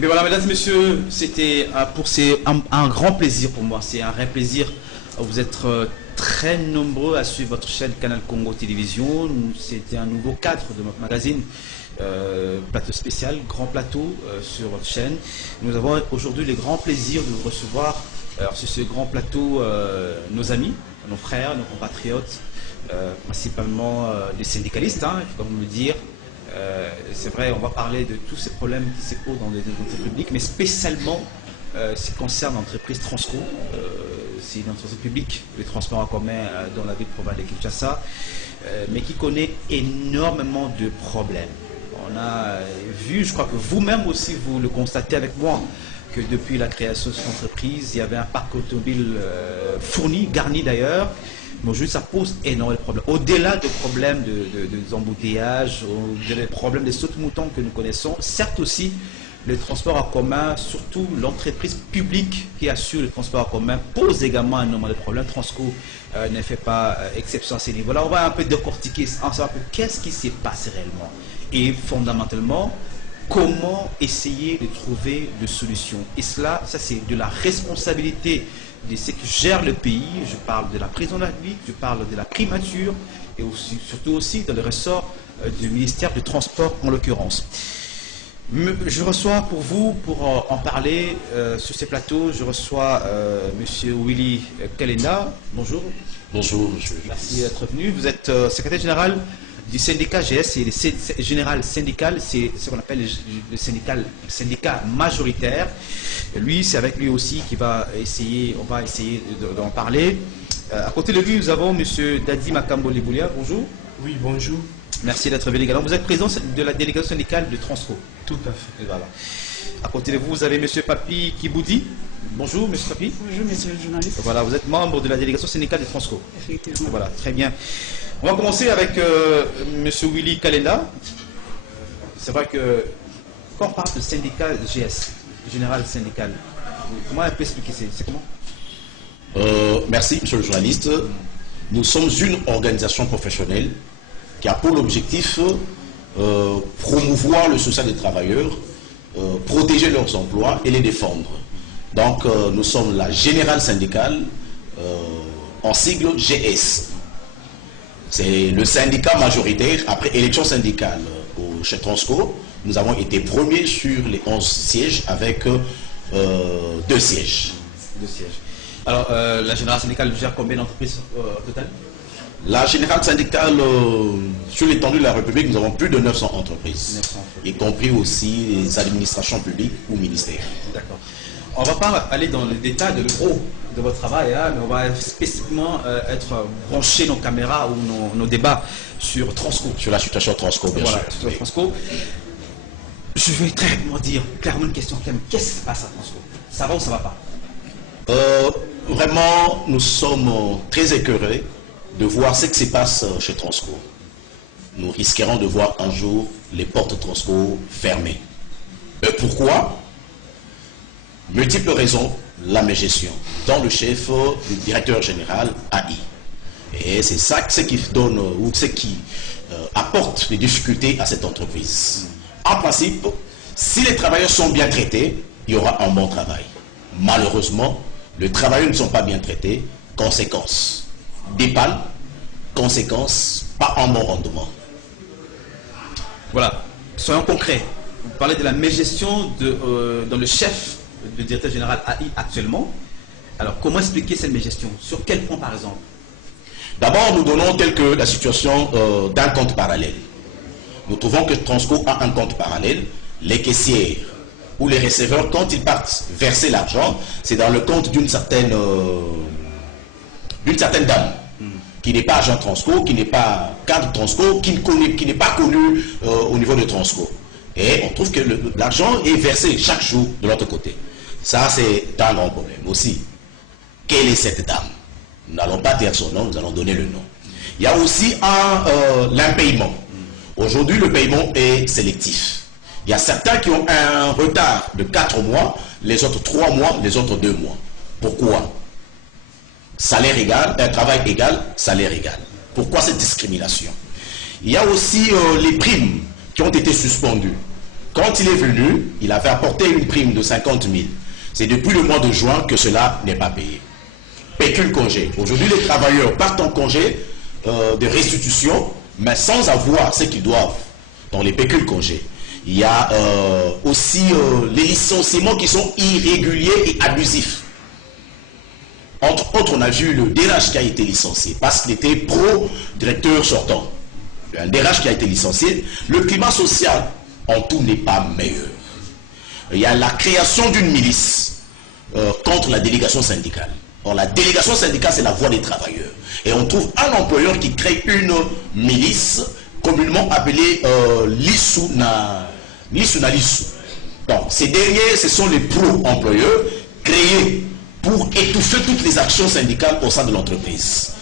Et bien voilà, mesdames et messieurs, c'était un grand plaisir pour moi. C'est un vrai plaisir. Vous êtes très nombreux à suivre votre chaîne Canal Congo Télévision. C'était un nouveau cadre de notre magazine. Plateau spécial, grand plateau sur votre chaîne. Nous avons aujourd'hui le grand plaisir de vous recevoir sur ce grand plateau nos amis, nos frères, nos compatriotes, principalement des syndicalistes, il faut quand même le dire. C'est vrai, on va parler de tous ces problèmes qui se posent dans les entreprises publiques, mais spécialement ce qui concerne l'entreprise Transco. C'est une entreprise publique, les transports en commun dans la ville provinciale de Kinshasa, mais qui connaît énormément de problèmes. On a vu, je crois que vous-même aussi vous le constatez avec moi, que depuis la création de cette entreprise, il y avait un parc automobile fourni, garni d'ailleurs. Mais aujourd'hui, ça pose énormément de problèmes. Au-delà des problèmes des embouteillages, des problèmes des sautes-moutons que nous connaissons, certes aussi, le transport en commun, surtout l'entreprise publique qui assure le transport en commun, pose également un nombre de problèmes. Transco ne fait pas exception à ces niveaux-là. On va un peu décortiquer, savoir un peu qu'est-ce qui s'est passé réellement. Et fondamentalement, comment essayer de trouver des solutions. Et cela, ça c'est de la responsabilité de ceux qui gèrent le pays. Je parle de la présidence de la République, je parle de la primature et aussi, surtout aussi dans le ressort du ministère du Transport en l'occurrence. Je reçois pour vous, pour en parler sur ces plateaux, je reçois Monsieur Willy Kalenda. Bonjour. Bonjour, monsieur. Merci d'être venu. Vous êtes secrétaire général du syndicat GS, c'est le général syndical, c'est ce qu'on appelle le syndicat majoritaire. Lui, c'est avec lui aussi qu'on va essayer d'en parler. À côté de lui, nous avons M. Dadi Makambo Leboulia. Bonjour. Oui, bonjour. Merci d'être venu également. Vous êtes président de la délégation syndicale de Transco. Tout à fait. Et voilà. À côté de vous, vous avez M. Papi Kiboudi. Bonjour, M. Papi. Bonjour, monsieur le journaliste. Voilà, vous êtes membre de la délégation syndicale de Transco. Effectivement. Voilà, très bien. On va commencer avec M. Willy Kalenda. C'est vrai que quand on parle de syndicat GS, général syndical, comment on peut expliquer c'est comment? Merci, monsieur le journaliste. Nous sommes une organisation professionnelle qui a pour objectif promouvoir le social des travailleurs, protéger leurs emplois et les défendre. Donc, nous sommes la générale syndicale en sigle GS. C'est le syndicat majoritaire. Après élection syndicale chez Transco, nous avons été premiers sur les 11 sièges avec 2 sièges. 2 sièges. Alors, la générale syndicale gère combien d'entreprises au total? La générale syndicale, sur l'étendue de la République, nous avons plus de 900 entreprises, 900 y compris aussi les administrations publiques ou ministères. D'accord. On ne va pas aller dans le détail de le gros de votre travail, mais on va spécifiquement être brancher nos caméras ou nos débats sur Transco. Sur la situation Transco, bien voilà, sûr. Sur Transco. Je vais très rapidement dire clairement une question. Qu'est-ce qui se passe à Transco? Ça va ou ça ne va pas? Vraiment, nous sommes très écœurés de voir ce qui se passe chez Transco. Nous risquerons de voir un jour les portes Transco fermées. Pourquoi? Multiples raisons, la mégestion, dont le chef du directeur général AI. Et c'est ça ce qui donne ou ce qui apporte des difficultés à cette entreprise. En principe, si les travailleurs sont bien traités, il y aura un bon travail. Malheureusement, les travailleurs ne sont pas bien traités, conséquence. Dépanne, conséquence, pas un bon rendement. Voilà, soyons concrets. Vous parlez de la mégestion dans le chef du directeur général AI actuellement. Alors, comment expliquer cette mégestion? Sur quel point, par exemple? D'abord, nous donnons la situation d'un compte parallèle. Nous trouvons que Transco a un compte parallèle. Les caissières ou les receveurs, quand ils partent verser l'argent, c'est dans le compte d'une certaine dame qui n'est pas agent Transco, qui n'est pas cadre Transco, qui n'est pas connu au niveau de Transco. Et on trouve que l'argent est versé chaque jour de l'autre côté. Ça, c'est un grand problème aussi. Quelle est cette dame? Nous n'allons pas dire son nom, nous allons donner le nom. Il y a aussi l'impayement. Aujourd'hui, le paiement est sélectif. Il y a certains qui ont un retard de 4 mois, les autres 3 mois, les autres 2 mois. Pourquoi? Salaire égal, travail égal, salaire égal. Pourquoi cette discrimination? Il y a aussi les primes qui ont été suspendues. Quand il est venu, il avait apporté une prime de 50 000. C'est depuis le mois de juin que cela n'est pas payé. Pécule congé. Aujourd'hui, les travailleurs partent en congé de restitution, mais sans avoir ce qu'ils doivent dans les pécules congés. Il y a aussi les licenciements qui sont irréguliers et abusifs. Entre autres, on a vu le DRH qui a été licencié parce qu'il était pro-directeur sortant. Un DRH qui a été licencié. Le climat social, en tout, n'est pas meilleur. Il y a la création d'une milice contre la délégation syndicale. Or, la délégation syndicale, c'est la voix des travailleurs. Et on trouve un employeur qui crée une milice communément appelée l'Issuna Lissou. Donc, ces derniers, ce sont les pro-employeurs créés pour étouffer toutes les actions syndicales au sein de l'entreprise.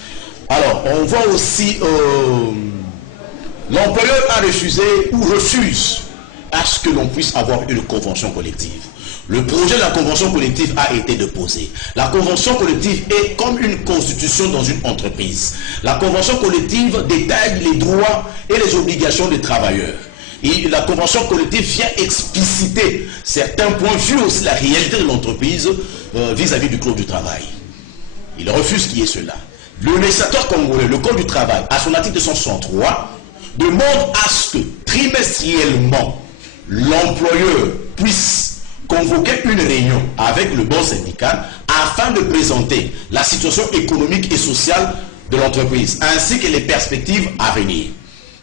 Alors, on voit aussi l'employeur a refusé ou refuse à ce que l'on puisse avoir une convention collective. Le projet de la convention collective a été déposé. La convention collective est comme une constitution dans une entreprise. La convention collective détaille les droits et les obligations des travailleurs. Et la convention collective vient expliciter certains points vu aussi la réalité de l'entreprise vis-à-vis du code du travail. Il refuse qu'il y ait cela. Le législateur congolais, le code du travail, à son article 263, demande à ce que trimestriellement l'employeur puisse convoquer une réunion avec le bon syndical afin de présenter la situation économique et sociale de l'entreprise ainsi que les perspectives à venir.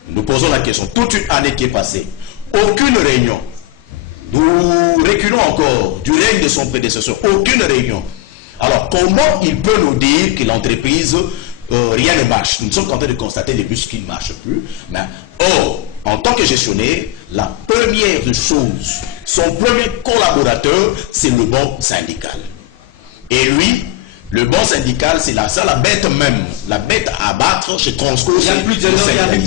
Nous posons la question, toute une année qui est passée, aucune réunion. Nous reculons encore du règne de son prédécesseur, aucune réunion. Alors comment il peut nous dire que l'entreprise, rien ne marche? Nous sommes en train de constater les bus qui ne marchent plus. Mais or, en tant que gestionnaire, la première des choses, son premier collaborateur, c'est le bon syndical. Et lui, le bon syndical, c'est la bête même, la bête à abattre chez Transco. Il n'y a plus de dialogue,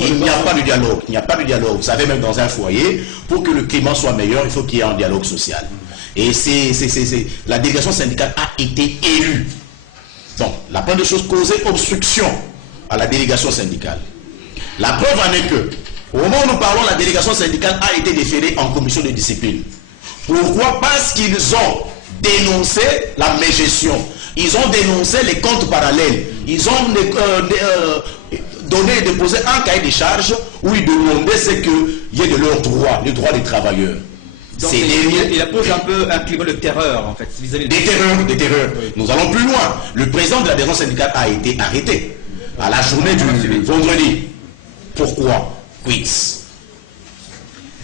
il n'y a pas de dialogue. Il n'y a pas de dialogue. Vous savez, même dans un foyer, pour que le climat soit meilleur, il faut qu'il y ait un dialogue social. Et la délégation syndicale a été élue. Donc, la première chose, causer obstruction à la délégation syndicale. La preuve en est que, au moment où nous parlons, la délégation syndicale a été déférée en commission de discipline. Pourquoi? Parce qu'ils ont dénoncé la mégestion. Ils ont dénoncé les comptes parallèles. Ils ont déposé un cahier de charges où ils demandaient ce qu'il y ait de leurs droits, les droits des travailleurs. Donc, il appose un peu un climat de terreur, en fait. Des terreurs. Oui. Nous allons plus loin. Le président de la délégation syndicale a été arrêté à la journée du vendredi. Pourquoi? Quiz.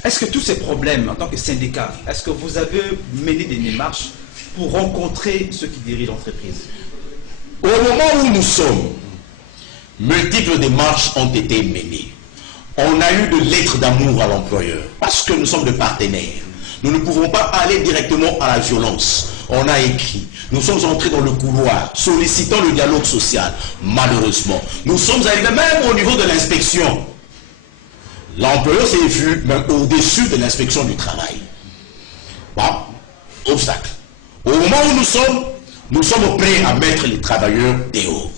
Est-ce que tous ces problèmes, en tant que syndicat, est-ce que vous avez mené des démarches pour rencontrer ceux qui dirigent l'entreprise? Au moment où nous sommes, multiples démarches ont été menées. On a eu de lettres d'amour à l'employeur, parce que nous sommes des partenaires. Nous ne pouvons pas aller directement à la violence. On a écrit. Nous sommes entrés dans le couloir, sollicitant le dialogue social. Malheureusement, nous sommes arrivés même au niveau de l'inspection. L'employeur s'est vu même au-dessus de l'inspection du travail. Bon, obstacle. Au moment où nous sommes prêts à mettre les travailleurs dehors.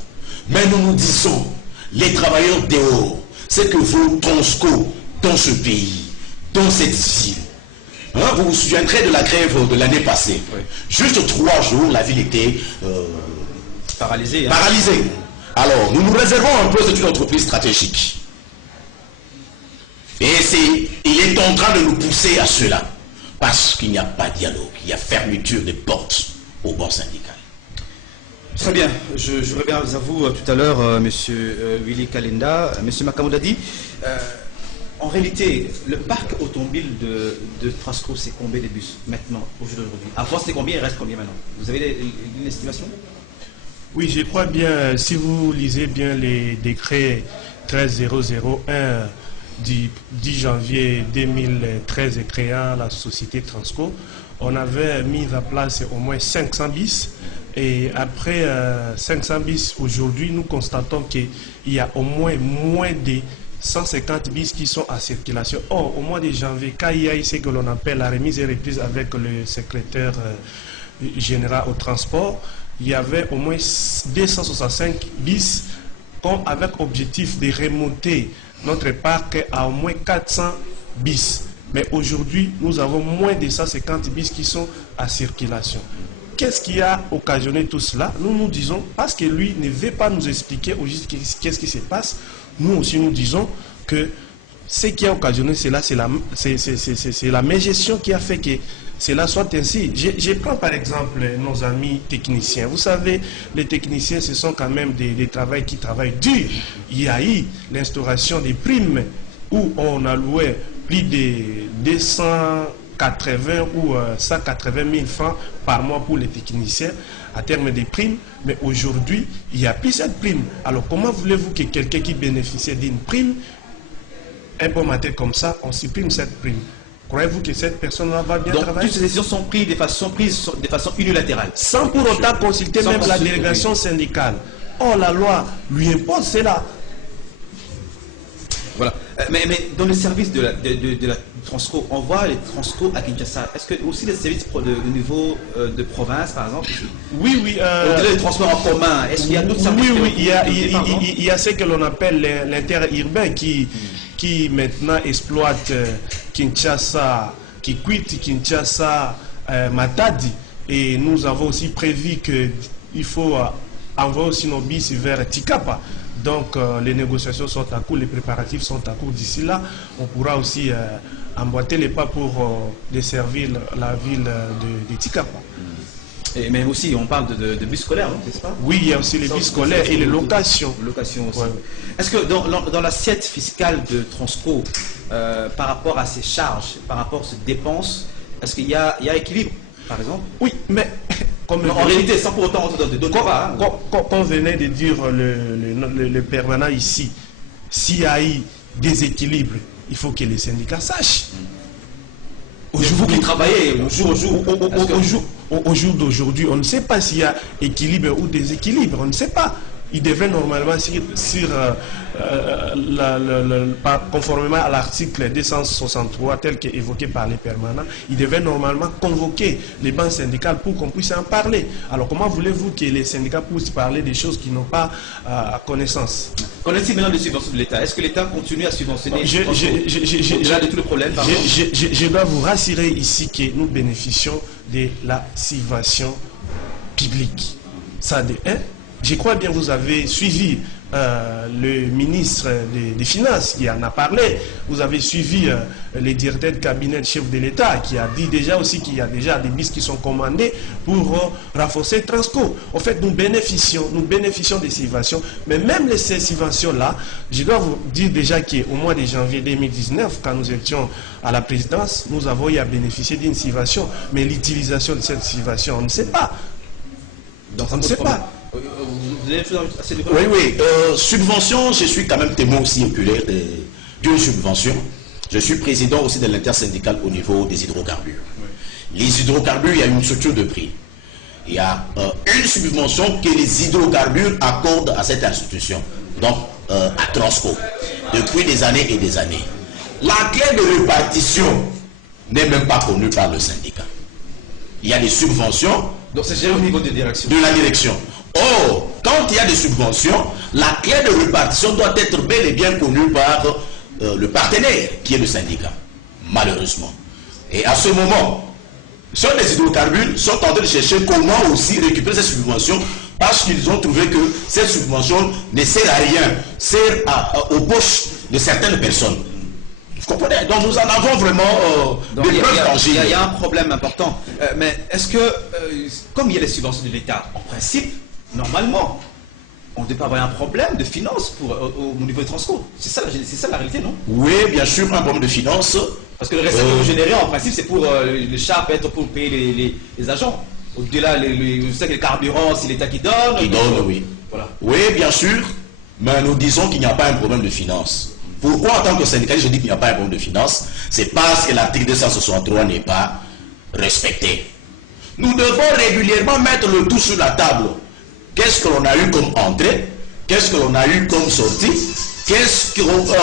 Mais nous nous disons, les travailleurs dehors, c'est que vos Transco dans ce pays, dans cette ville, vous vous souviendrez de la grève de l'année passée. Oui. Juste 3 jours, la ville était paralysée. Paralysée. Alors, nous nous réservons un peu, c'est une entreprise stratégique. Et il est en train de nous pousser à cela. Parce qu'il n'y a pas de dialogue. Il y a fermeture des portes au bord syndical. Très bien. Je reviens à vous tout à l'heure, monsieur Willy Kalenda. Monsieur Makamudadi, en réalité, le parc automobile de Transco, c'est combien de bus maintenant, aujourd'hui? Avant, c'était combien? Il reste combien maintenant? Vous avez une estimation? Oui, je crois bien, si vous lisez bien les décrets 13001 du 10 janvier 2013 créant la société Transco, on avait mis en place au moins 500 bis. Et après 500 bis, aujourd'hui, nous constatons qu'il y a au moins de 150 bis qui sont en circulation. Or, au mois de janvier, quand il y a eu ce que l'on appelle la remise et reprise avec le secrétaire général au transport, il y avait au moins 265 bis avec objectif de remonter notre parc à au moins 400 bis. Mais aujourd'hui, nous avons moins de 150 bus qui sont à circulation. Qu'est-ce qui a occasionné tout cela? Nous nous disons, parce que lui ne veut pas nous expliquer au juste qu'est-ce qui se passe, nous aussi nous disons que ce qui a occasionné cela, c'est la mégestion qui a fait que cela soit ainsi. Je prends par exemple nos amis techniciens. Vous savez, les techniciens, ce sont quand même des travailleurs qui travaillent dur. Il y a eu l'instauration des primes où on allouait plus de 280 ou 180 000 francs par mois pour les techniciens à terme des primes. Mais aujourd'hui, il n'y a plus cette prime. Alors comment voulez-vous que quelqu'un qui bénéficiait d'une prime, un bon matin comme ça, on supprime cette prime? Croyez-vous que cette personne-là va bien travailler? Donc toutes ces décisions sont prises de façon unilatérale. Sans pour autant consulter même la délégation syndicale. Or, la loi lui impose cela. Voilà. Mais dans le service de la Transco, on voit les Transco à Kinshasa. Est-ce que aussi les services au niveau de province, par exemple? Oui. Les transports en commun, est-ce qu'il y a d'autres services? Oui, il y a ce que l'on appelle l'interurbain qui maintenant exploite Kinshasa, qui quitte Kinshasa, Matadi. Et nous avons aussi prévu qu'il faut envoyer aussi nos bus vers Tikapa. Donc les négociations sont en cours, les préparatifs sont en cours. D'ici là, on pourra aussi emboîter les pas pour desservir la ville de Tikapa. Mais aussi, on parle de bus scolaires, n'est-ce pas? Oui, il y a aussi les bus scolaires et les locations. Locations aussi. Ouais. Est-ce que dans l'assiette fiscale de Transco, par rapport à ses charges, par rapport à ses dépenses, est-ce qu'il y a équilibre, par exemple? Oui, mais en réalité, sans pour autant rentrer dans d'autres pas. Comme venait de dire le permanent ici, s'il y a eu des équilibres, il faut que les syndicats sachent. Vous qui travaillez au jour d'aujourd'hui, on ne sait pas s'il y a équilibre ou déséquilibre, on ne sait pas. Il devrait normalement, conformément à l'article 263 tel qu'évoqué par les permanents, il devrait normalement convoquer les banques syndicales pour qu'on puisse en parler. Alors comment voulez-vous que les syndicats puissent parler des choses qui n'ont pas connaissance? Qu'en est-il maintenant des subventions de l'État? Est-ce que l'État continue à subventionner au-delà de tout le problème? Je dois vous rassurer ici que nous bénéficions de la subvention publique. Ça de 1. Je crois bien que vous avez suivi le ministre des Finances qui en a parlé. Vous avez suivi le directeur de cabinet chef de l'État qui a dit déjà aussi qu'il y a déjà des bus qui sont commandés pour renforcer Transco. En fait, nous bénéficions des subventions. Mais même ces subventions-là, je dois vous dire déjà qu'au mois de janvier 2019, quand nous étions à la présidence, nous avons eu à bénéficier d'une subvention. Mais l'utilisation de cette subvention, on ne sait pas. Donc on ne sait pas. Oui. Subvention, je suis quand même témoin aussi oculaire d'une subvention. Je suis président aussi de l'intersyndicale au niveau des hydrocarbures. Oui. Les hydrocarbures, il y a une structure de prix. Il y a une subvention que les hydrocarbures accordent à cette institution, donc à Transco, depuis des années et des années. La clé de répartition n'est même pas connue par le syndicat. Il y a des subventions. Donc c'est géré au niveau de direction. De la direction. Or, quand il y a des subventions, la clé de répartition doit être bel et bien connue par le partenaire, qui est le syndicat, malheureusement. Et à ce moment, sur les hydrocarbures sont en train de chercher comment aussi récupérer ces subventions, parce qu'ils ont trouvé que ces subventions ne servent à rien, servent aux poches de certaines personnes. Vous comprenez? Donc nous en avons vraiment des preuves tangibles. Il y a un problème important. Mais est-ce que, comme il y a les subventions de l'État, en principe, normalement, on ne doit pas avoir un problème de finances au niveau de Transco? C'est ça la réalité, non? Oui, bien sûr, un problème de finances. Parce que le reste que vous générez, en principe, c'est pour le char, peut-être pour payer les agents. Au-delà, vous savez que les carburants, c'est l'État qui donne. Qui donne, oui. Voilà. Oui, bien sûr, mais nous disons qu'il n'y a pas un problème de finances. Pourquoi, en tant que syndicaliste, je dis qu'il n'y a pas un problème de finances? C'est parce que l'article 263 n'est pas respecté. Nous devons régulièrement mettre le tout sur la table. Qu'est-ce que l'on a eu comme entrée? Qu'est-ce que l'on a eu comme sortie?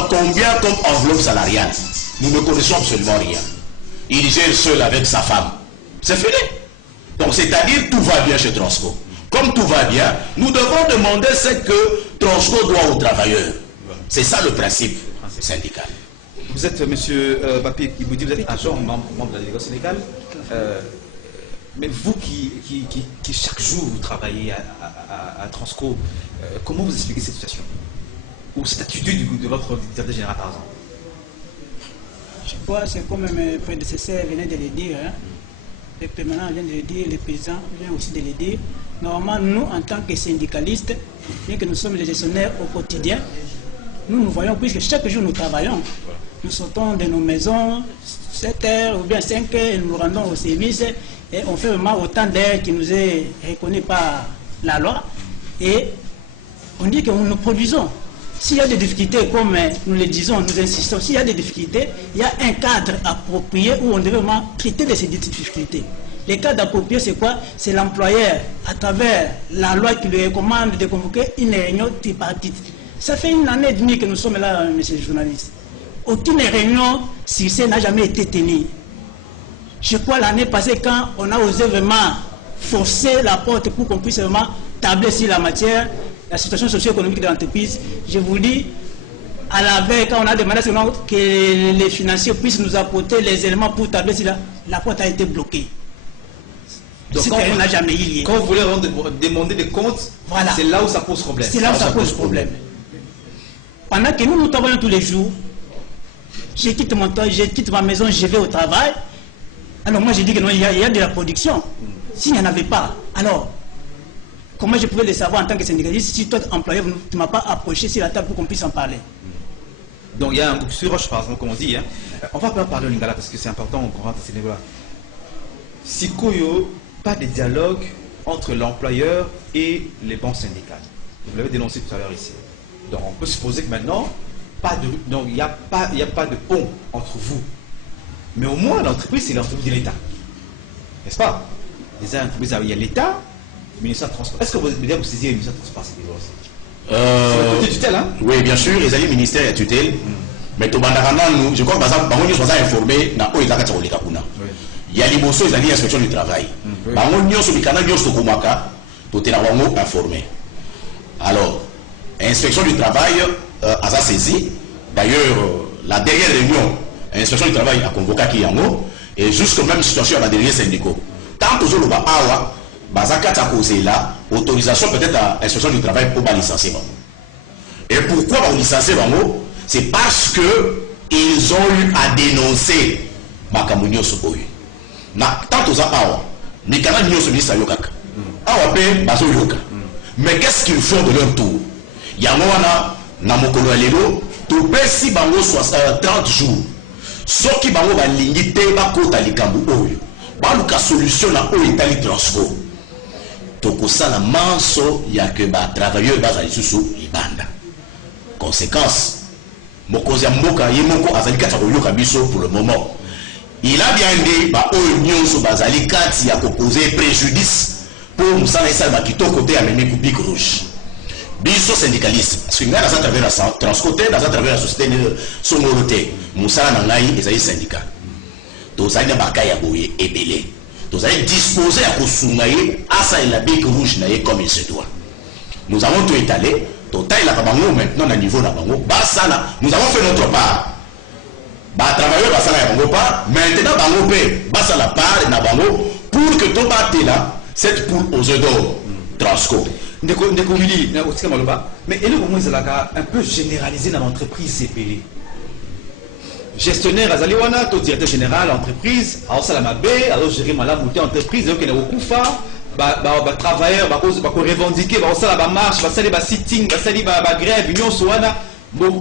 Combien comme enveloppe salariale? Nous ne connaissons absolument rien. Il gère seul avec sa femme. C'est fini. Donc, c'est-à-dire, tout va bien chez Transco. Comme tout va bien, nous devons demander ce que Transco doit aux travailleurs. C'est ça le principe syndical. Vous êtes, monsieur Bapé Iboudi, vous êtes agent, membre de la délégation sénégale. Mais vous qui chaque jour vous travaillez à Transco, comment vous expliquez cette situation? Ou cette attitude de votre directeur général, par exemple? Je crois que c'est comme mes prédécesseurs venaient de le dire. Hein. Les permanents viennent de le dire, les paysans viennent aussi de le dire. Normalement, nous, en tant que syndicalistes, bien que nous sommes les gestionnaires au quotidien, nous voyons, puisque chaque jour nous travaillons. Nous sortons de nos maisons 7 heures ou bien 5 heures et nous nous rendons au service et on fait vraiment autant d'heures qui nous est reconnu par la loi. Et on dit que nous produisons. S'il y a des difficultés, comme nous le disons, nous insistons, s'il y a des difficultés, il y a un cadre approprié où on devrait vraiment traiter de ces difficultés. Le cadre approprié, c'est quoi? C'est l'employeur, à travers la loi qui lui recommande de convoquer une réunion tripartite. Ça fait 1 année et demie que nous sommes là, monsieur le journaliste. Aucune réunion succès n'a jamais été tenue. Je crois l'année passée, quand on a osé vraiment forcer la porte pour qu'on puisse vraiment tabler sur la matière, la situation socio-économique de l'entreprise, je vous dis, à la veille, quand on a demandé que les financiers puissent nous apporter les éléments pour tabler sur la porte a été bloquée. Donc, on n'a jamais eu lieu. Quand vous voulez demander des comptes, voilà. C'est là où ça pose problème. C'est là où ça pose problème. Pendant que nous travaillons tous les jours, je quitte ma maison, je vais au travail. Alors moi, je dis que non, il y a de la production. S'il n'y en avait pas, alors, comment je pouvais le savoir en tant que syndicaliste si toi, employeur, tu ne m'as pas approché sur la table pour qu'on puisse en parler? Donc il y a un sur-roche, par exemple, comme on dit. Hein. On va pas parler au Lingala parce que c'est important, on rentre à ce niveau-là. Sikoyo, pas de dialogue entre l'employeur et les banques syndicales. Vous l'avez dénoncé tout à l'heure ici. Donc on peut supposer que maintenant, il n'y a pas de pont entre vous. Mais au moins, l'entreprise, c'est l'entreprise de l'État. N'est-ce pas? Les entreprises, il y a l'État, le ministère de Transport. Est-ce que vous devez vous saisir le ministère de Transport? C'est le côté tutelle, hein? Oui, bien sûr, les alliés ministères et tutelle. Mais tout je crois que par exemple, nous sommes informés dans le il y a l'immotion, les alliés inspection du travail. Nous sommes informés. Alors, inspection du travail a saisi. D'ailleurs, la dernière réunion, l'inspection du travail a convoqué Kiyango et jusqu'à même situation à la dernière syndicat. Tant que je le vois, Bazaka a causé là, autorisation peut-être à l'inspection du travail pour licencier. Et pourquoi on licencier? C'est parce qu'ils ont eu à dénoncer Makamunyo Soboy. Tant que ça, mais quand même, ils ministre Yokaka. Bazo Yoka. Mais qu'est-ce qu'ils font de leur tour? Yamwana, Namokolo Alego, tout si bango 30 jours. Ce qui bango va limiter ba kota likambu oyo. Baluka solution na oyo itali transfo. Toko sala manso ya que ba travailleur ba za lisusu libanda. Conséquence, mokozi mboka yemoko azali kata koyoka biso pour le moment. Il a bien dit ba oyo nyonso bazali kati ya poser préjudice pour musala esala bakito côté à memi coupique rouge. Biso syndicaliste parce que nous à travers la transcoté dans à travers la société somoroté musala na ngai ezali syndicat. Tozali na bakaya boye ebele. Tozali disposé à kosungaye asa la bique rouge na comme il se doit. Nous avons tout étalé, total la bango maintenant à niveau na bango. Basala, nous avons fait notre part. Ba travailleur basala ya bango part, maintenant bango pe basala part na bango pour que tout batte là cette poule aux œufs d'or transco. Mais elle est un peu généralisé dans l'entreprise CPL. Gestionnaire Azaliwana, tout directeur général entreprise, alors ça la mabé, alors gérer mal monter entreprise, donc il y a au Koufa, travailleur, revendiquer, ça la marche, ça les sitting, ça les grève, union soana, bon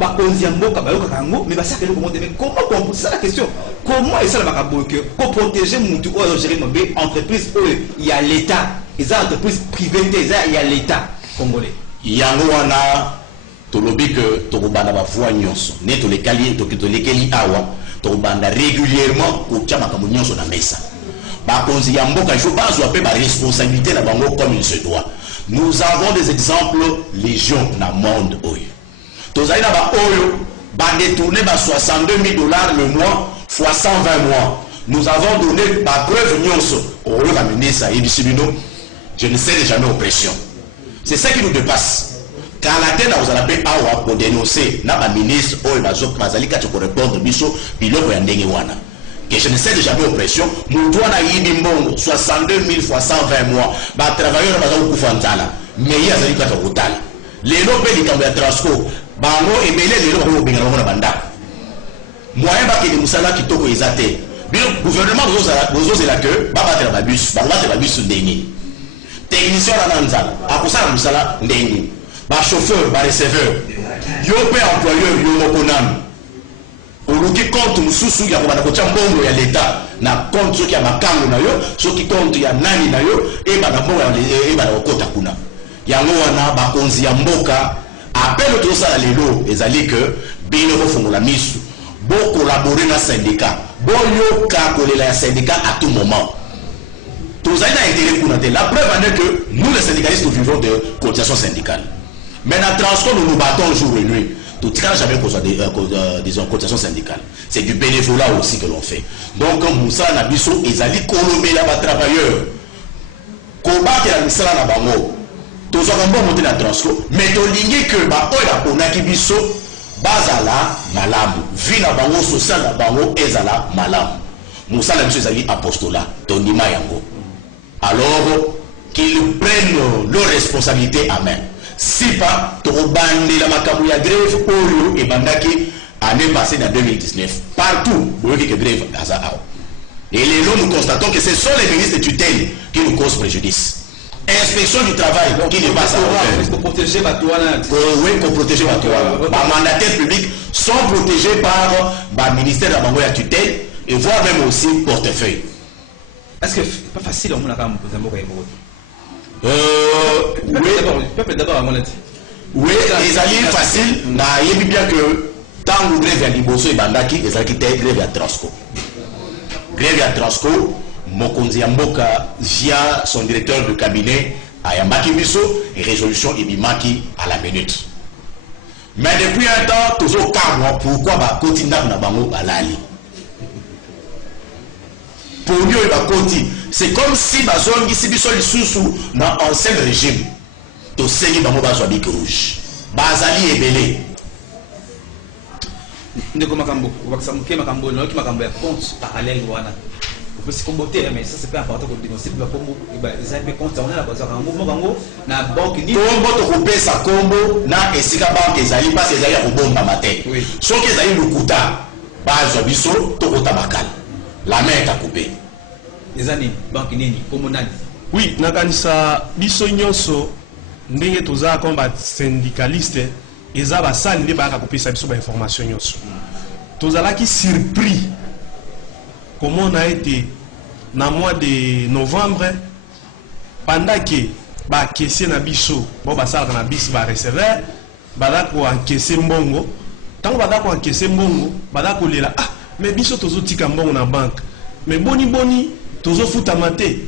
mais ça que mais comment c'est la question? Comment est ça la pour protéger mon tout gérer mabé entreprise il y a l'État, les entreprises privées, il y a l'État congolais. Yangoana tolobi que tokobanda ba voix nyonso ne to lekali awa tokobanda régulièrement ko tchama ka nyonso na mesa ba konzi ya mboka il faut pas jouer ba responsabilité na bango comme il se doit. Nous avons des exemples légion na monde oyo tozali na ba oyo ba détourner ba $62,000 le mois fois 120 mois. Nous avons donné ba preuve nyonso o le ramener ça et bisibino je ne sais jamais oppression. C'est ça qui nous dépasse. Kalaté na ozala pe awa pour dénoncer na ba ministre o bazali kati ko répondre biso biloko ya ndenge wana. Que je ne sais déjà pas oppression, Moutouana Yidi Mbongo, 62 000 fois 120 mois, bah travailleurs bazali kufantala, mais il y a zali kata kutala. Les lopes les cambia transco, bango et belé les lopes au bingano na banda. Moyen ba kili musala kitoko ezate. Bien gouvernement vous osez la queue, ba battre ba bus ndeni. Technicien la nanzala, akusala musala ndeni. Ba chauffeur, ba receveur. Yo pe employeur yo mokonam. Oluki compte mususu ya kobana kocha mbongo ya leta na compte soki ya makango na yo soki compte ya nani na yo e bana mbongo e bana okota kuna yango wana bakonzi ya mboka appel to sala lelo ezali que bino ko fungola misu bo collaborer na syndicat bo yoka kolela ya syndicat à tout moment tous ça a intérêt kuna te la preuve en est que nous les syndicalistes nous vivons de cotisation syndicale mais dans transport nous nous battons jour et nuit. Tout cas, jamais besoin des cotisations syndicales. C'est du bénévolat aussi que l'on fait. Donc, Moussa Nabiso, ils allaient colomber là-bas travailleurs. Combattre la Moussa Nabango. Tous ont bon monter dans le transport. Mais tu lignes que, bah, on a qui biso, bazala, malam. Vie Nabango, social Nabango, ezala, malam. Moussa Nabiso, ils allaient apostolat. Tonima Yango. Alors, qu'ils prennent leurs responsabilités à main. Si pas, tu bande la makamouya grève Oyo et Bandaki année passée en 2019. Partout, vous voyez que grève Gaza. Et les lots, nous constatons que ce sont les ministres de tutelle qui nous causent préjudice. Inspection du travail qui n'est pas ça. Pour protéger Batouana. Oui, pour protéger Batouana. Les mandataires publics sont protégés par le ministère de la Bangoya tutelle et voire même aussi portefeuille. Est-ce que c'est pas facile, on a quand même oui, d'abord à mon avis. Oui, les alliés faciles, il y a bien que tant que grève à Liboso et Bandaki, les alliés étaient grève à Transco. Grève à Transco, Mokonzi Mboka via son directeur de cabinet à Yambaki Biso et résolution Ibimaki à la minute. Mais depuis un temps, toujours calme, pourquoi continuer à Bango Balali? Pour nous, il va continuer. C'est comme si Bazongi si biso lisusu dans ancien régime. To sengi bango bazwa bic rouge. Bazali ebele. Ndeko makambo, waksamuke makambo, no ki makambo ya compte parallèle wana. Vous pouvez se comboter mais ça c'est pas important pour dénoncer ba kombo ça peut compte on a la bazwa kango bango na banque ni kombo to kopesa kombo na esika banque ezali pas ezali ya kobomba matin. Soki ezali lukuta bazwa biso to kota bakala. La main est coupée. Les années, banque nini, comme on a dit. Oui, nakanisa biso nyonso ndenge toza comme syndicaliste eza ba sali nde ba kopesa biso ba information nyonso. Tozalaki surpris comment on a été dans le mois de novembre pendant que ba caissier na biso bo ba sala na bis ba receveur ba ko encaisser mbongo tant ba ko encaisser mbongo ba ko lela ah mais biso tozotika mbongo na banque mais boni tozo futamate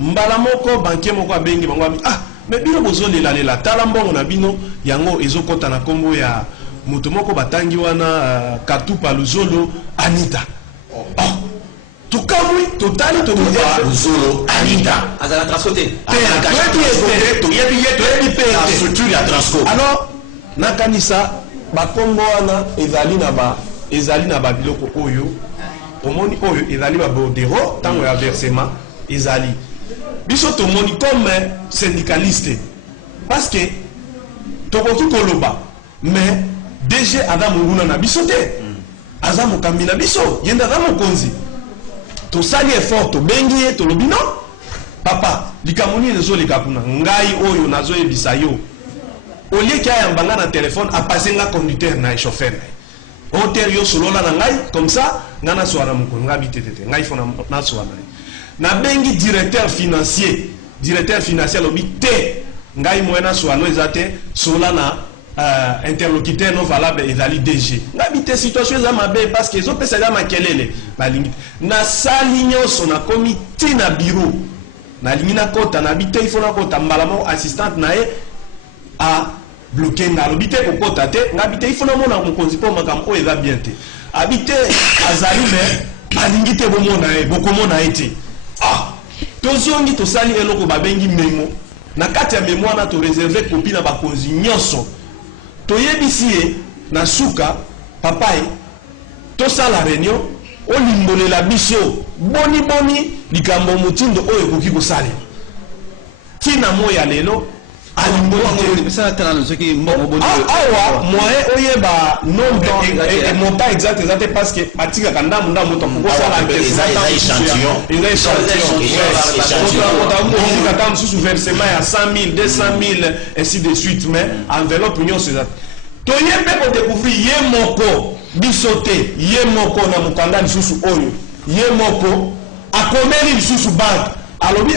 mbala moko banquier moko abengi bango ah mais bino bozo lela tala mbongo na bino yango ezokota na kombo ya moto moko batangi wana Katupa Luzolo Anita tukamwi totali to Luzolo Anita azala transporté to yebi la structure ya transport alors nakanisa bakombo wana ezali na ba biloko oyo omoni oyo ezali ba bordero tango ya versement ezali biso to moni comme syndicaliste parce que tokoki koloba mais DG Adam Nguna na biso te aza mokambi na biso yenda za mokonzi to sali effort to bengi to lobino papa likamoni ezoleka kuna ngai oyo nazo ebisa yo olie ki ayambanga na téléphone apasenga conducteur na chauffeur hôtel yo solola na ngai comme ça ngana soana moko ngabi tetete ngai fona na soana na bengi directeur financier lobi te ngai moena soano ezate sola na interlocuteur non valable ezali DG ngabi te situation za mabe parce que zo pesa ya makelele balingi na sali nyonso na comité na bureau na lingina kota na bite ifona kota mbala mo assistante na e a bloqué na lobite kokota te ngabite ifona mona mokonzi po makambo eza bien te habite azali me alingi te bomona e bokomona ete ah tozongi tosali eloko babengi memo na kati ya mémoire na to réserver copie na bakonzi nyonso toyebisi ye na suka papai tosala réunion olimbolela biso boni likambo motindo oyo ekoki kosalela tina moya lelo awa moyen oyeba nombre et montant exact exact parce que batikaka ndambu moto akokosala échantillon mosusu versement ya 100 000 200 000 ainsi de suite mais enveloppe nyonso eza toyembe kodécouvrir ye moko biso te ye moko na mokanda lisusu oyo ye moko akomeli lisusu banque alobi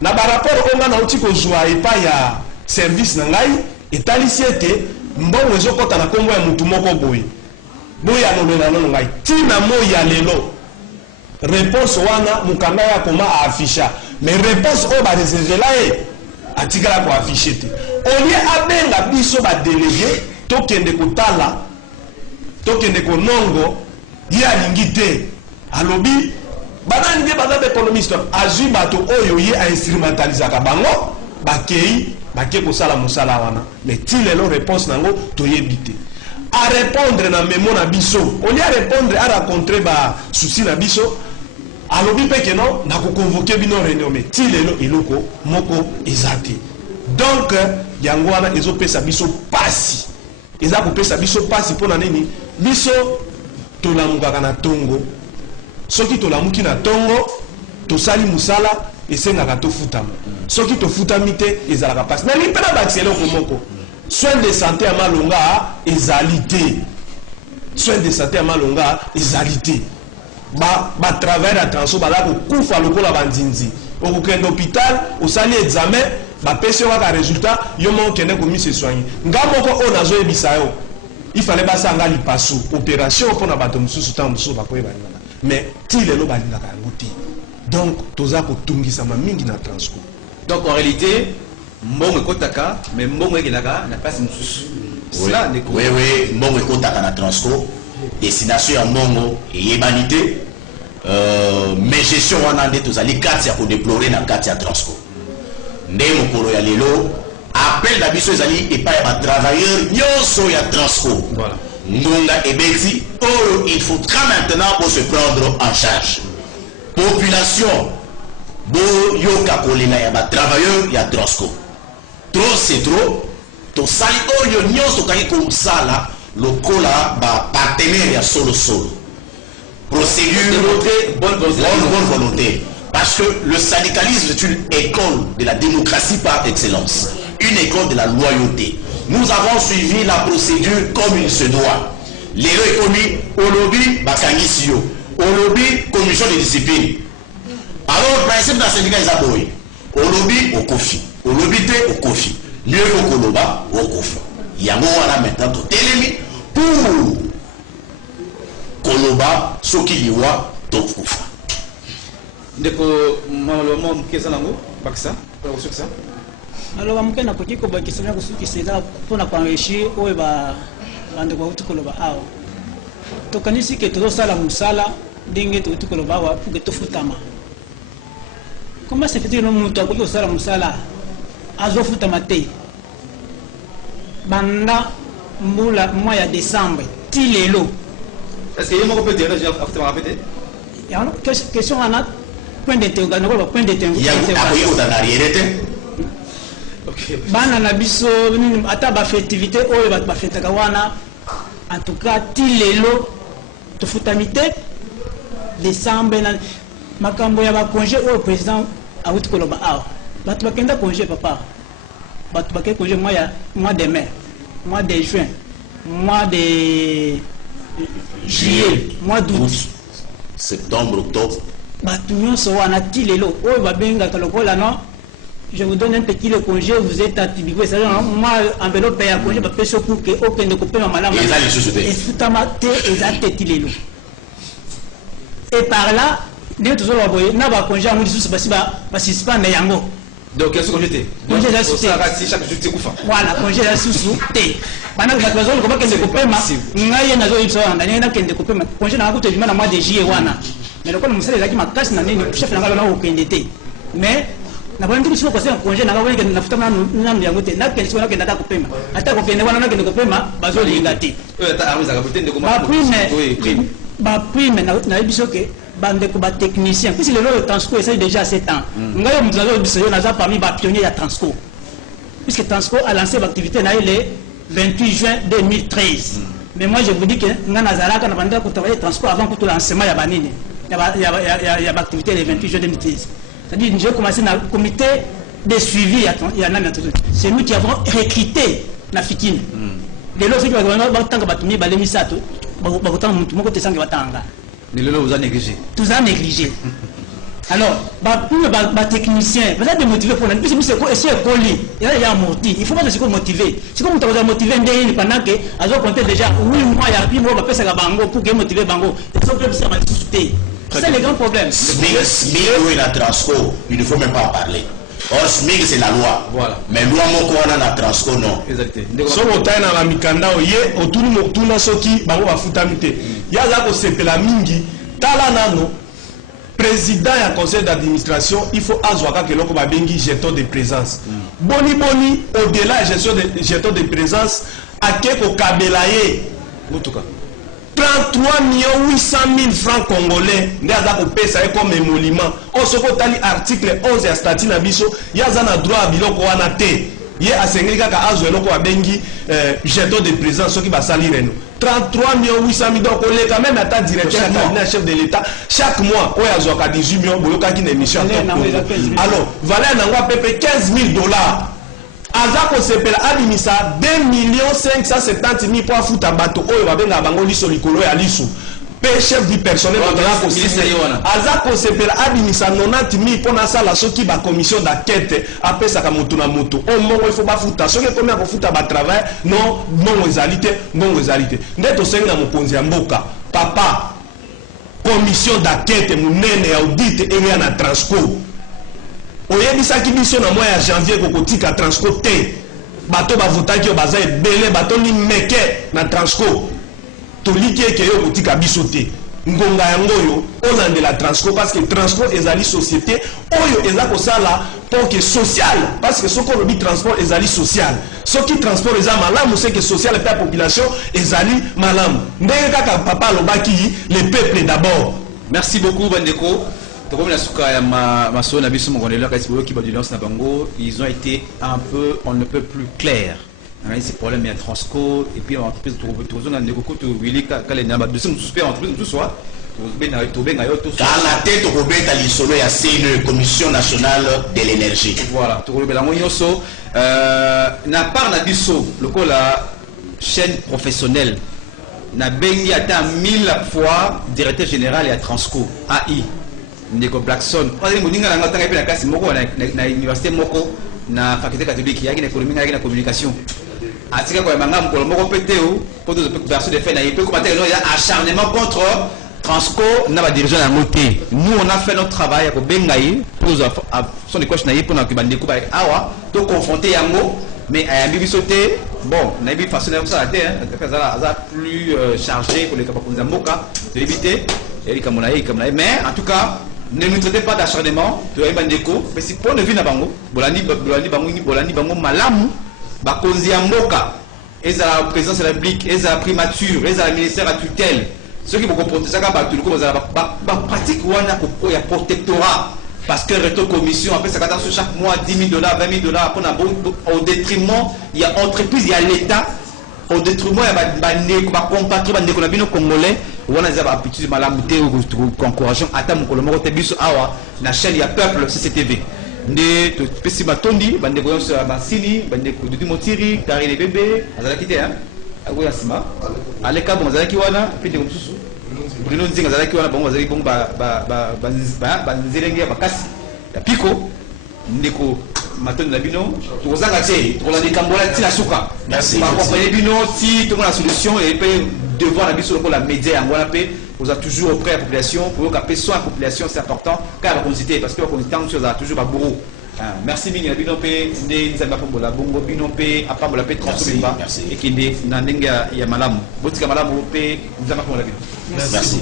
na barapport onga na uti kozwa epai ya service na ngai etalisi ete mbongo ezokɔta na kombo ya mutu moko boye alobela nono ngai tina moya lelo réponse wana mokanda ya koma aafisha mais réponse oyo bareservela ye atikala koafishe te olie abenga biso badélégé tokende kotala tokende konongo ye alingi te alobi banani nde baza baéconomiste azwi bato oyo ye ainstrumentalisaka bango bake kosala mosala wana mais ti lelo réponse nango toyebi te arépondre na memo na biso olie arépondre aracontre basouci na biso alobi mpe keno nakoconvoke bino réunion mais ti lelo eloko moko eza te donc yango wana ezopesa biso pasi eza kopesa biso pasi mpona nini biso tolamukaka na ntongo soki tolamuki na ntongo tosali musala esengaka tofutama soki tofutami te ezalaka pasi nali mpe na bakisi eloko moko soin de santé ya malonga ezali te soin de santé ya malonga ezali te batravailleur ya transport baza kokufa lokola bandinzi okokende hôpital osali examen bapesi yo kaka résultat yo moko okende komisi soigné nga moko oyo nazoyebisa yo ifale basanga lipaso opération mpona bato mosusu ntango mosusu bakoyebaningana mais ti lelo balingaka yango te donc toza kotungisama mingi na transport donc en réalité mbongo ekotaka mais mbongo ekendaka na place mosusu oui mbongo ekotaka na transport destination ya mbongo eyebani te mais gestion wana nde tozali kati ya kodéplore na kati ya transport nde mokolo ya lelo appel na biso ezali epai ya batravailleur nyonso ya transport ngonga ebeti oyo il faudra maintenant pour se prendre en charge population boyoka kolela ya batravailleur ya transport trop c'est trop tosali oyo nyonso tokangi kosala lokola bapartenaire ya solo procédure bonne volonté parce que le syndicalisme est une école de la démocratie par excellence une école de la loyauté nous avons suivi la procédure comme il se doit les recommis au lobby bakangisi yo au lobby commission de discipline alors principe d'un syndicat eza boye au lobby okofi au lobby te okofi mieux que koloba okofa yango wana maintenant totelemi pour koloba soki liwa tokufa ndeko malomo mkeza nango bakisa pour ça alors amuke na koki ko bakisa na kusukisa eza pona kwanweshi oyo bandeko bauti koloba awa tokanisi ke tozosala musala ndenge tauti koloba awa pour que tofutama comment se fait-il mutu akoki kosala musala azofutama te banda mbula mois ya décembre ti lelo est-ce que yemo peut dire déjà afutama répéter ya no question ana point d'interrogation point d'interrogation ya ko dans arrière te OK bana na biso ata ba festivité oyo ba fetaka wana en tout cas ti lelo tofutami te décembre na makambo ya ba congé oyo président awuti koloba awa bato bakenda congé papa bato bakenda congé mois de mai mois de juin mois de juillet mois d'août septembre octobre bato nyonso wana ti lelo oyo babengaka lokola non je vous donne un petit le congé vous êtes attribué c'est à dire moi enveloppe ya congé bapesi pour que okende kopema malamu efutama te eza te ti lelo et par là nde tozoloba boye na bacongé yango lisusu basi basuspende yango donc qu'est-ce que j'étais congé eza susu chaque jour tekufa voilà congé eza susu te bandako bato bazoloka bakende kopema ngai ye nazoyebisa wana ndenge nakende kopema congé nanga kuta ebima na mois de juillet wana mais lokola mosala ezalaki makasi na nini chef na ngai lona kokende te mais na bandi kisiko kwa sema congé na ngawenge na futa na yangote na kelisi wana kenda kupema hata kupenda wana na kenda kupema bazolinga te ba prime na biso ke bande ko ba technicien puisque le Transco essaye déjà 7 ans ngayo mzazo biso na za parmi ba pionniers ya Transco puisque Transco a lancé l'activité le 28 juin 2013 mais moi je vous dis que ngana zalaka na bande ko travailler Transco avant que tout lancement ya banini ya l'activité le 28 juin 2013. C'est-à-dire que j'ai commencé dans le comité de suivi. C'est nous qui avons recruté la FIKIN. Les lois, c'est que vous avez négligé. Tout a négligé. Alors, pour les techniciens, vous êtes motivé pour nous. Puisque c'est colis, il y a amorti. Il faut pas se motiver. C'est comme vous avez motivé pendant que vous avez compté déjà 8 mois, il y a 8 mois, vous avez fait ça pour que motiver Bango. C'est le grand problème. SMIC ou la Transco, il ne faut même pas en parler. Or, SMIC c'est la loi. Voilà. Mais loi moko wana na Transco non. Exactement. So otay na la mikanda oye otuni motuna soki bango bafutamite. Ya za ko sepela mingi tala nano président ya conseil d'administration il faut azwaka keloko babengi jeton de présence. Boni au-delà gestion de jeton de présence akeko kabelaye Mutuka. 33 800 000 francs congolais ndaza ko pesa comme émolument on soko tali article 11 ya statut na biso yaza na droit à biloko wana te ye asengeli kaka azwe loko abengi jeton de présence soki basali reno 33 800 000 donc on est quand même à directeur à cabinet chef de l'état chaque mois on a zoka 18 millions boyoka ki na émission alors valeur nango à peu près 15 000 $. Azako sepela abimisa 2 570 000 pour fouta bato oyo babenga bango liso likolo ya liso pe chef du personnel Azako sepela abimisa 90 000 pour na sala soki ba commission d'enquête apesa ka moto na moto o mongo il faut ba futa soki komi ko futa ba travail non mongo ezalité ndeto sengi na mokonzi ya mboka papa commission d'enquête munene ya audit et na Transco oyebisaki biso na mois ya janvier kokotika Transco te bato bavotaki yo baza ebele bato ni meke na Transco toliki eke yo kotika biso te ngonga yango oyo olandela Transco parce que Transco ezali société oyo eza kosala pour que social parce que soko lobi transport ezali social soki transport eza malamu c'est que social pe population ezali malamu ndenge kaka papa lobaki le peuple d'abord. Merci beaucoup Bandeko. Ils ont été un peu, on ne peut plus clair. Ces problèmes, il y a Transco, et puis l'entreprise de Commission nationale de l'énergie. Voilà, n'a pas la chaîne professionnelle. Na bengi ata 1000 fois directeur général à Transco AI. Ndeko Blackson parce que moninga na ngata ngapela kasi moko na université moko na faculté catholique yaki na économie yaki na communication atika ko manga mko moko pétéo pour de version de fait na ype ko batela ya acharnement contre Transco na ba dirigeant na moté nous on a fait notre travail ko bengai pour son écoche na ype na kibandeko ba awa to confronter yango mais ayambi bisoté bon na ybi façon na ça la terre ça plus chargé pour les capables mboka de l'éviter mais en tout cas ne nous traitez pas d'acharnement de Bandeko mais si pour ne vivre na bango bolandi bango malamu bakonzi ya mboka ezala présidence de la République ezala primature ezala ministère à tutelle ceux qui vont comprendre ça ba pratique wana ko ya protectorat parce que reto commission après ça sur chaque mois 10 000 $, 20 000 $, au détriment il y a entreprise il y a l'état au détriment il y a compatriotes bandeko na bino congolais wana za habitude malamu te encourageant ata mokolo moko te biso awa na chaîne ya peuple CCTV nde to pesi batondi bandeko yonso ya basini bandeko Dudu Motiri Karine Bebe azalaki te hein akoya sima aleka bon azalaki wana pe ndeko mususu Bruno Nzinga azalaki wana bango azalaki bongo ba nzelenge ya bakasi ya piko ndeko matondi na bino tozanga te tolandi kambola tina suka merci ba comprendre bino si tout la solution et peut devoir la biso pour la média en voilà paix vous êtes toujours auprès de la population pour que soin la population c'est important car la communauté parce que la communauté on a toujours pas bourreau merci Mingi Binope ne nzamba pour la bongo Binope apa pour la paix transformer et qui est na ndenge ya malamu botika malamu pe nzamba pour la vie merci